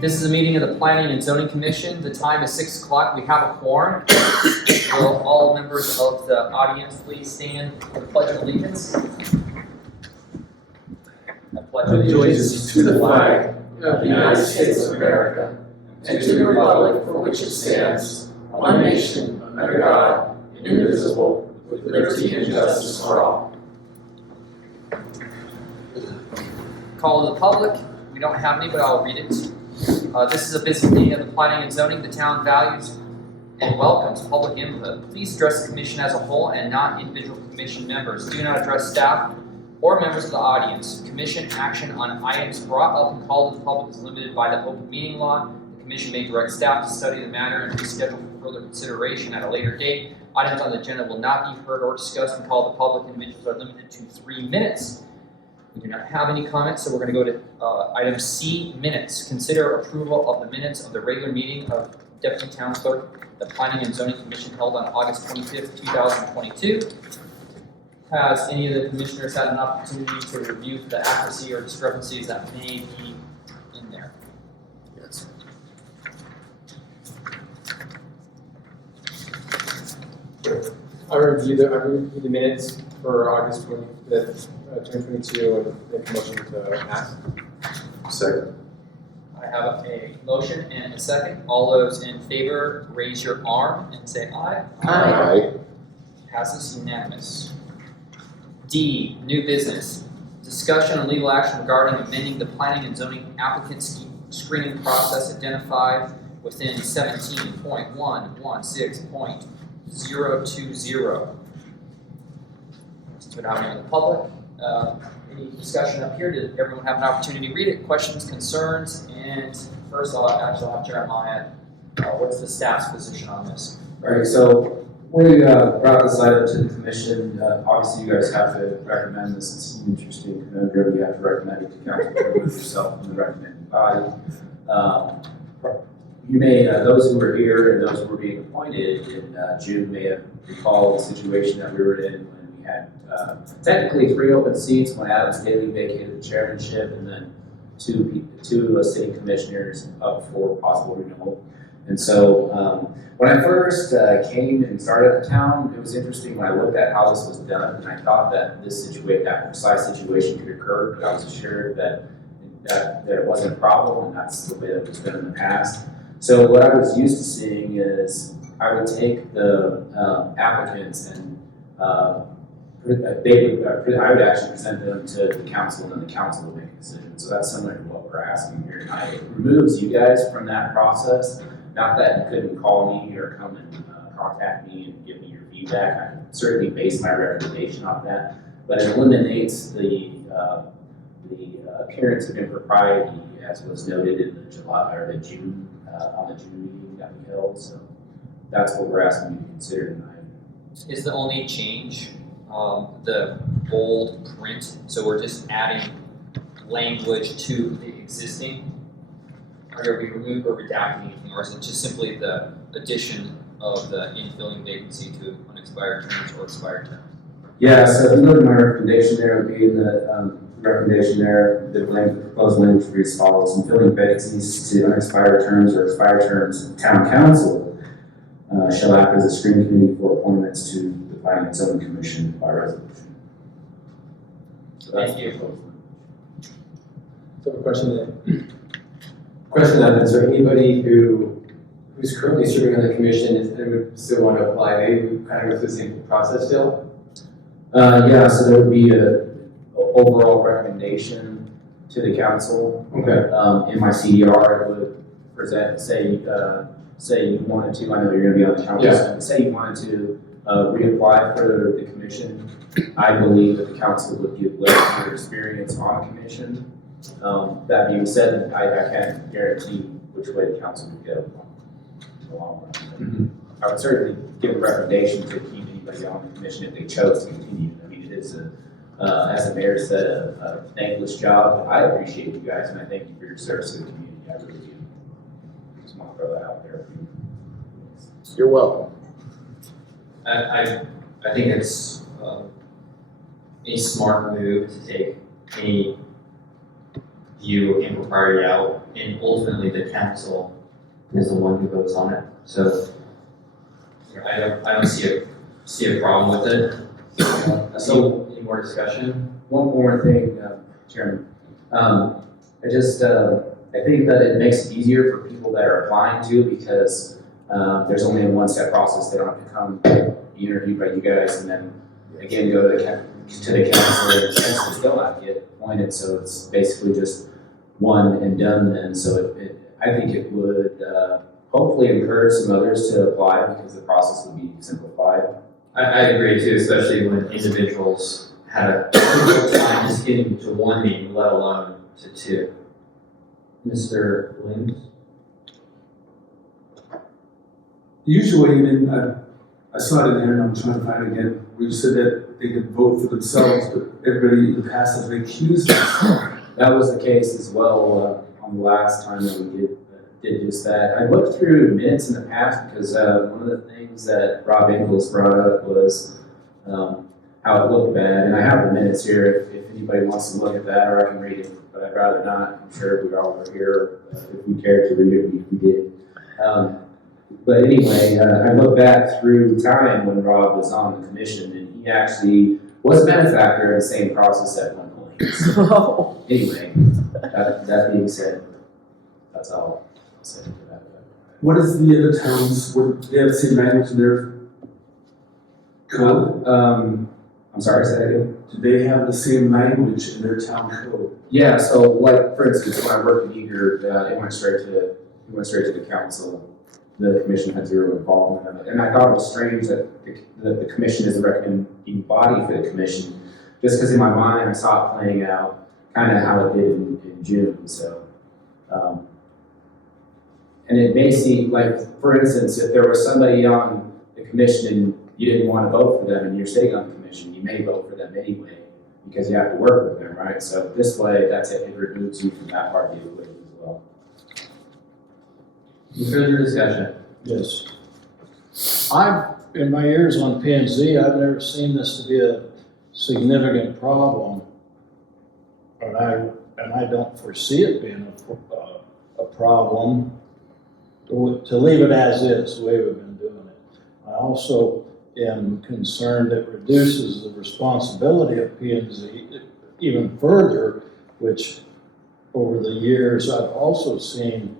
This is a meeting of the Planning and Zoning Commission. The time is 6 o'clock. We have a quorum. Will all members of the audience please stand for the Pledge of Allegiance? I pledge allegiance to the flag of the United States of America and to the republic for which it stands, one nation, under God, indivisible, with liberty and justice for all. Call to the public. We don't have any, but I'll read it. This is a business meeting of the Planning and Zoning. The town values and welcomes public input. Please address the commission as a whole and not individual commission members. Do not address staff or members of the audience. Commission action on items brought up and called to the public is limited by the open meeting law. The commission may direct staff to study the matter and reschedule for further consideration at a later date. Items on the agenda will not be heard or discussed and called to the public. Individuals are limited to 3 minutes. We do not have any comments, so we're going to go to item C, minutes. Consider approval of the minutes of the regular meeting of Deputy Town Clerk, the Planning and Zoning Commission held on August 25th, 2022. Has any of the commissioners had an opportunity to review the accuracy or discrepancies that may be in there? Yes. I reviewed the minutes for August 25th, 2022, and make a motion to pass. Second. I have a motion and a second. All those in favor, raise your arm and say aye. Aye. Passes unanimous. D, new business. Discussion and legal action regarding amending the planning and zoning applicant screening process identified within 17.116.020. Since we're not in the public, any discussion up here? Did everyone have an opportunity to read it? Questions, concerns? And first I'll have Jeremiah. What's the staff's position on this? All right, so we brought this item to the commission. Obviously, you guys have to recommend this. It's an interesting conundrum. You have to recommend it to council to remove yourself from the recommending body. You may, those who were here and those who were being appointed in June may have recalled the situation that we were in when we had technically 3 open seats when Adams Daly vacated the chairmanship, and then two city commissioners up for possible renewal. And so when I first came and started at the town, it was interesting when I looked at how this was done, and I thought that that precise situation could occur, but I was assured that it wasn't a problem, and that's the way that it was done in the past. So what I was used to seeing is I would take the applicants and I would actually present them to the council, and then the council would make a decision. So that's similar to what we're asking here tonight. It removes you guys from that process. Not that you couldn't call me or come and contact me and give me your feedback. I can certainly base my recommendation off that, but it eliminates the appearance of impropriety, as was noted in the July or the June on the June meeting that we held. So that's what we're asking you to consider tonight. Is the only change the bold print? So we're just adding language to the existing? Or are we removing or redacting anything, or is it just simply the addition of the infilling vacancy to unexpired terms or expired terms? Yeah, so if you look at my recommendation there, it would be in the recommendation there, the proposed language reads as follows: in filling vacancies to unexpired terms or expired terms, town council shall act as a screening committee for appointments to the Planning and Zoning Commission by resolution. So that's Thank you. the proposed language. So a question then, is there anybody who's currently serving on the commission and would still want to apply? They would kind of go through the same process still? Yeah, so there would be a overall recommendation to the council. Okay. In my CDR, I would present, say you wanted to, I know you're gonna be on the council, so say you wanted to reapply for the commission. I believe that the council would give weight to your experience on the commission. That being said, I can't guarantee which way the council would go in the long run. Mm-hmm. I would certainly give a recommendation to keep anybody on the commission if they chose to continue. I mean, it is as the mayor said, a thankless job. I appreciate you guys, and I thank you for your service to the community. I really do. Just want to throw that out there. You're welcome. I think it's a smart move to take any view impropriety out, and ultimately the council is the one who votes on it. So I don't see a problem with it. So any more discussion? One more thing, Chairman. I think that it makes it easier for people that are applying to, because there's only a one-step process. They don't have to come be interviewed by you guys and then again go to the council and essentially still have to get appointed. So it's basically just one and done then. So I think it would hopefully encourage some others to apply, because the process would be simplified. I agree too, especially when individuals had a difficult time just getting to one meeting, let alone to two. Mr. Williams? Usually, I saw it in there and I'm trying to find it again, where you said that they could vote for themselves, but everybody in the past has recused themselves. That was the case as well on the last time that we did just that. I looked through minutes in the past, because one of the things that Rob Ingles brought up was how it looked bad. And I have the minutes here if anybody wants to look at that, or I can read it, but I'd rather not. I'm sure we all were here. If we cared to read it, we did. But anyway, I look back through time when Rob was on the commission, and he actually was a benefactor of the same process at one point. So, anyway, that being said, that's all I'll say to that. What is the other towns, what, do they have the same language in their code? I'm sorry, say that again? Do they have the same language in their town code? Yeah, so like, for instance, when I worked at Eager, it went straight to the council. The commission had zero involvement in it. And I thought it was strange that the commission is a recommending body for the commission, just because in my mind I saw it playing out kind of how it did in June. So, and it may seem like, for instance, if there was somebody on the commission and you didn't want to vote for them and you're sitting on the commission, you may vote for them anyway, because you have to work with them, right? So this way, that's it removes you from that part of the equation as well. Any further discussion? Yes. In my years on P and Z, I've never seen this to be a significant problem. And I don't foresee it being a problem to leave it as is, the way we've been doing it. I also am concerned it reduces the responsibility of P and Z even further, which over the years I've also seen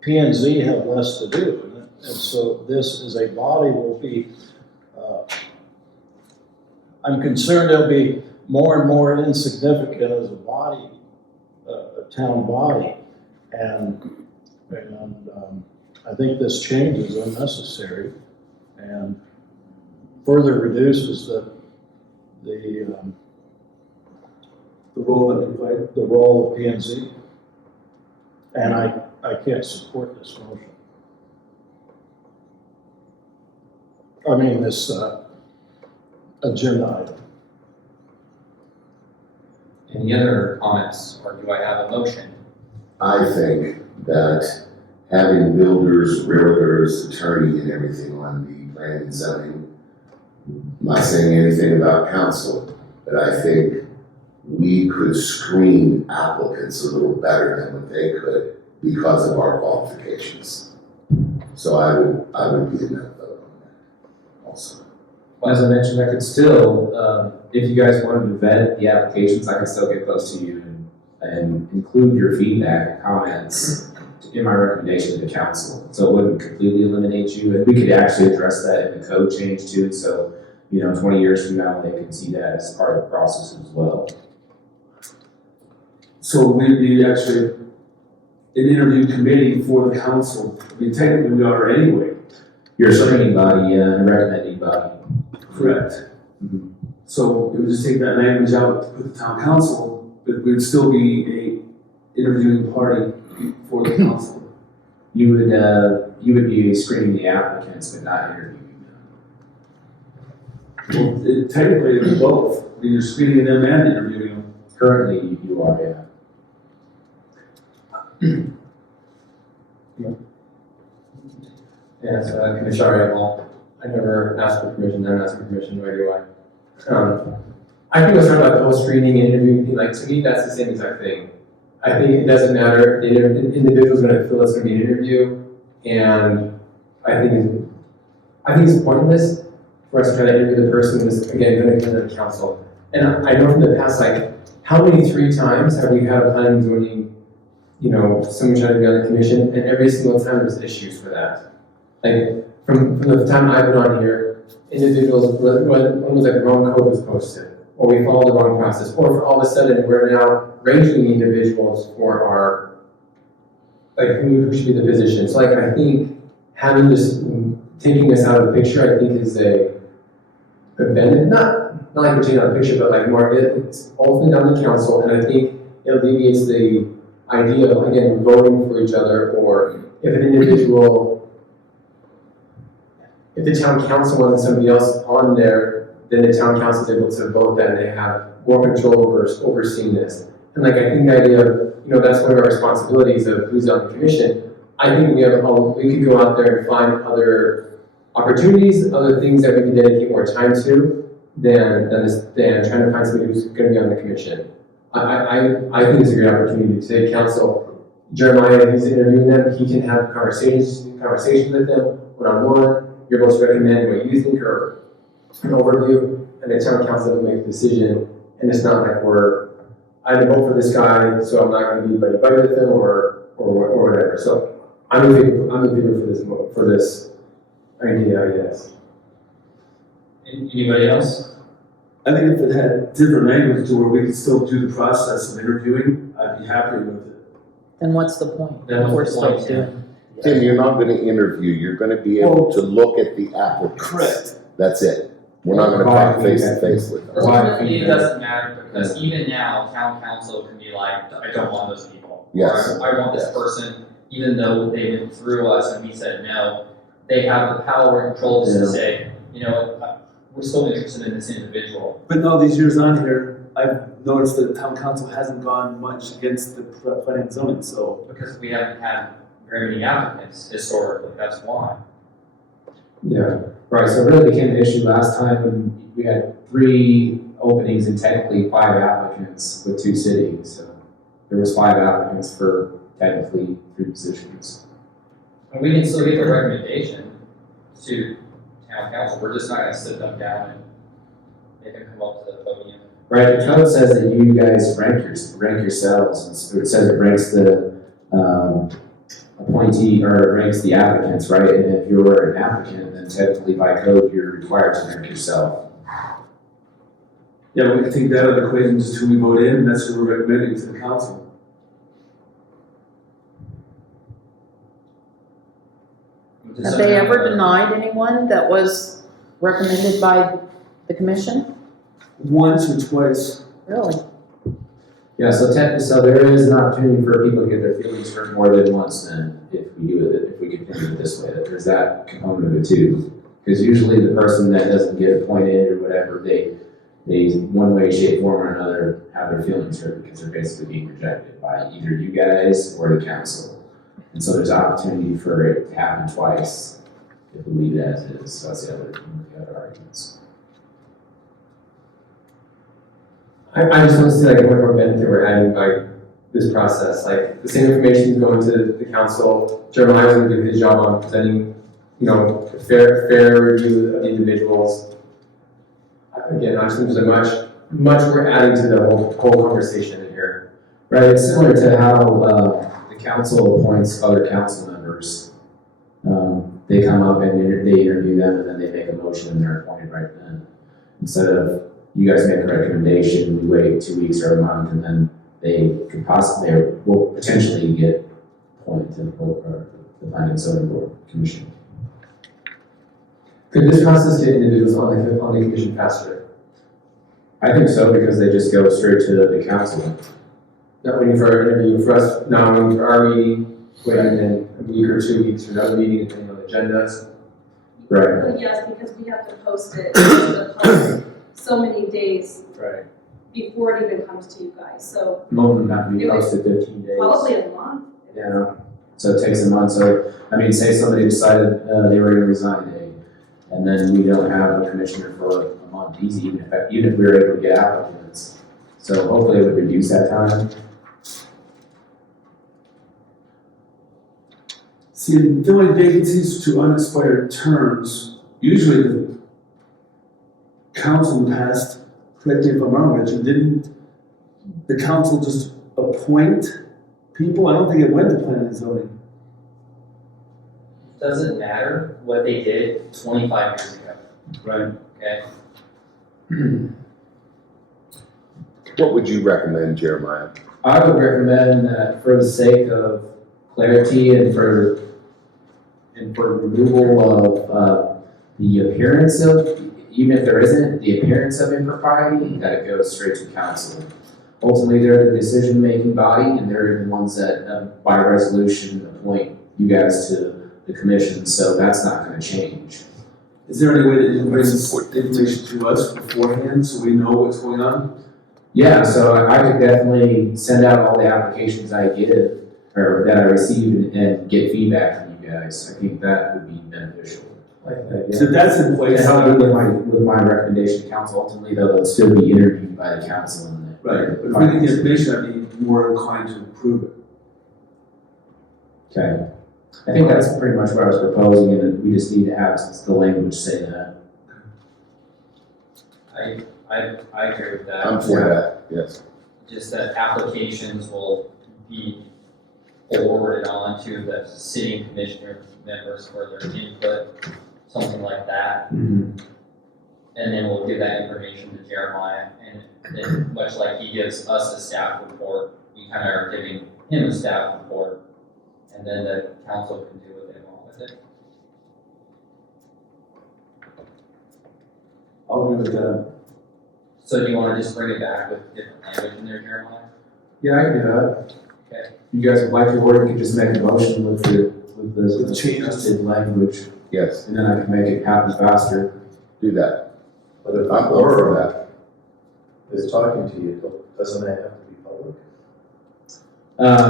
P and Z have less to do. And so this as a body will be, I'm concerned it'll be more and more insignificant as a body, a town body. And I think this change is unnecessary and further reduces the role that they play? The role of P and Z. And I can't support this motion. I mean, this agenda item. Any other comments, or do I have a motion? I think that having builders, realtors, attorney and everything on the planning and zoning, I'm not saying anything about council, but I think we could screen applicants a little better than what they could because of our qualifications. So I would be in that vote on that also. As I mentioned, I could still, if you guys wanted to vet the applications, I could still get those to you and include your feedback and comments in my recommendation to the council. So it wouldn't completely eliminate you, and we could actually address that in the code change too. So, 20 years from now, they can see that as part of the process as well. So we'd be actually an interview committee for the council. I mean, technically we are anyway. You're a screening body and a recommending body. Correct. Mm-hmm. So we would just take that language out to put the town council, but we'd still be a interviewing party for the council. You would be screening the applicants, but not interviewing them. Well, technically it's both. I mean, you're screening them and interviewing them. Currently, you are, yeah. Yes, Commissioner Hall. I never asked for permission, then asked for permission, where do I? I think I was talking about the whole screening and interviewing thing, like, to me, that's the same exact thing. I think it doesn't matter, the individual's gonna feel it's gonna be an interview, and I think it's pointless for us to try to interview the person who's, again, gonna come to the council. And I know from the past, like, how many 3 times have we had a planning and zoning, someone trying to be on the commission, and every single time there's issues for that. Like, from the time I've been on here, individuals, when was like the wrong code was posted, or we followed the wrong process, or if all of a sudden we're now ranking the individuals for our, like, who should be the position. So like, I think having this, taking this out of the picture, I think is a benefit, not like we're taking out of the picture, but like more, it's ultimately down to the council, and I think it alleviates the idea of, again, voting for each other, or if an individual, if the town council wants somebody else on there, then the town council is able to vote that, and they have more control over overseeing this. And like, I think the idea of, that's one of our responsibilities of who's on the commission. I think we could go out there and find other opportunities, other things that we can dedicate more time to than trying to find somebody who's gonna be on the commission. I think it's a great opportunity to say, council, Jeremiah, who's interviewing them, he can have conversations with them one-on-one. You're able to recommend what you think or an overview, and the town council will make a decision. And it's not like I didn't vote for this guy, so I'm not going to be buddy with him or whatever. So I'm in favor for this idea, I guess. Anybody else? I think if it had different language to where we could still do the process of interviewing, I'd be happy with it. Then what's the point? Then what's We're the still point, doing. Tim, you're not gonna interview, you're gonna be able to look at the applicants. Correct. That's it. We're not gonna talk face to face with them. Ultimately, it doesn't matter, because even now, town council can be like, I don't want those people. Yes. Or I want this person, even though they went through us and we said no, they have the power and control to say, we're still interested in this individual. But in all these years on here, I've noticed that town council hasn't gone much against the planning and zoning, so. Because we haven't had very many applicants historically, that's why. Yeah, right, so it really became an issue last time when we had 3 openings and technically 5 applicants with 2 cities. So there was 5 applicants for technically 3 positions. And we can still get the recommendation to town council, we're just not gonna sit them down and make them come up to the podium. Right, the code says that you guys rank yourselves, and so it says it ranks the appointee, or it ranks the applicants, right? And if you're an applicant, then technically by code, you're required to rank yourself. Yeah, we can take that out of the equation, just who we vote in, and that's who we're recommending to the council. Have they ever denied anyone that was recommended by the commission? Once or twice. Really? Yeah, so there is an opportunity for people to get their feelings hurt more than once then, if we continue it this way, that there's that component of it too. Because usually the person that doesn't get appointed or whatever, they one way, shape, form or another have their feelings hurt because they're basically being rejected by either you guys or the council. And so there's opportunity for it to happen twice if we leave it as is. So that's the other arguments. I just want to see like what more benefit we're adding by this process. Like the same information is going to the council. Jeremiah's going to do his job on presenting, a fair review of the individuals. Again, I just think there's much we're adding to the whole conversation in here. Right, it's similar to how the council appoints other council members. They come up and they interview them and then they make a motion and they're appointed right then. Instead of you guys make a recommendation, we wait 2 weeks or a month, and then they will potentially get appointed to the Planning and Zoning Board Commission. Could this process get individuals on the commission faster? I think so, because they just go straight to the council. Not waiting for an interview for us, not waiting for our meeting, waiting then a week or 2 weeks for another meeting, depending on the agendas. Right. Well, yes, because we have to post it to the public so many days Right. before it even comes to you guys, so Most of them have to be posted 15 days. probably a month. Yeah, so it takes a month. So, say somebody decided they were gonna resign, and then we don't have a commissioner for a month month easy, even if we were able to get applicants. So hopefully it would reduce that time. See, in filling vacancies to unexpired terms, usually the council in the past, correct me if I'm wrong, Richard, didn't the council just appoint people? I don't think it went to planning and zoning. Doesn't matter what they did 25 years ago, Right. okay? What would you recommend, Jeremiah? I would recommend that for the sake of clarity and for removal of the appearance of, even if there isn't the appearance of impropriety, that it goes straight to council. Ultimately, they're the decision-making body, and they're the ones that, by resolution, appoint you guys to the commission, so that's not gonna change. Is there any way that you can bring this information to us beforehand so we know what's going on? Yeah, so I could definitely send out all the applications I get, or that I receive and get feedback from you guys. I think that would be beneficial. Like that, So if that's in place, To help with my recommendation to council, ultimately though, they'll still be interviewed by the council and the. right, but if we get the information, I'd be more inclined to approve it. Okay. I think that's pretty much what I was proposing, and we just need to have the language say that. I agree with that. I'm for that, yes. Just that applications will be forwarded on to the sitting commissioner members for their input, something like that. And then we'll give that information to Jeremiah, and then much like he gives us a staff report, we kind of are giving him a staff report, and then the council can do what they want with it. I'll agree with that. So do you want to just bring it back with different language in there, Jeremiah? Yeah, I can do that. Okay. You guys would like to, or you could just make a motion with the changes. suggested language, Yes, and then I can make it happen faster. do that. But if I'm the for that. board is talking to you, doesn't that have to be public?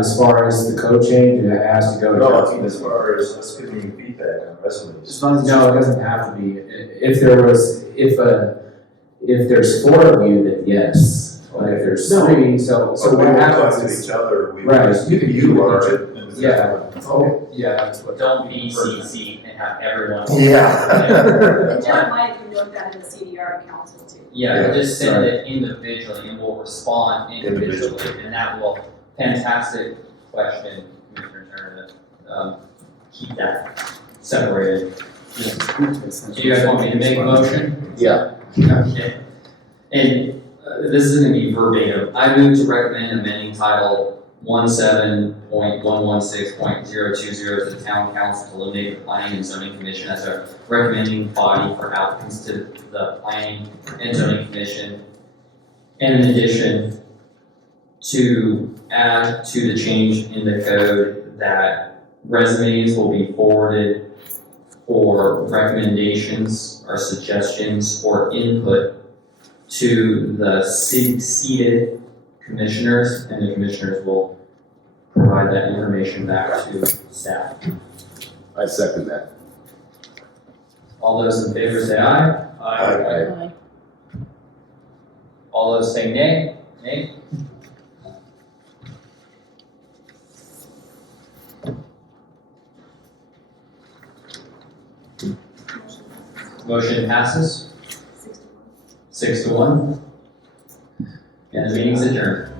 As far as the code change, it has to go to. No, I mean, as far as us giving you feedback on resumes. As long as No, it doesn't have to be. If there's 4 of you, then yes. But if there's 3, so So what we won't happens talk to is. each other, we Right. just, You can you do are it. it. and- Yeah. Oh, yeah, that's what. Don't be CC and have everyone. Yeah. And Jeremiah can note that in the CDR to council too. Yeah, just send it individually and we'll respond individually, and that will, fantastic question, Commissioner Turner, keep that separated. Do you guys want me to make a motion? Yeah, Okay. And this is gonna be verbatim. I move to recommend amending title 17.116.020 of the town council to eliminate the planning and zoning commission as a recommending body for applicants to the planning and zoning commission. And in addition, to add to the change in the code that resumes will be forwarded for recommendations or suggestions or input to the seated commissioners, and the commissioners will provide that information back to staff. I second that. All those in favor say aye. Aye. All those say nay. Nay. Motion passes 6-1. And the meeting's adjourned.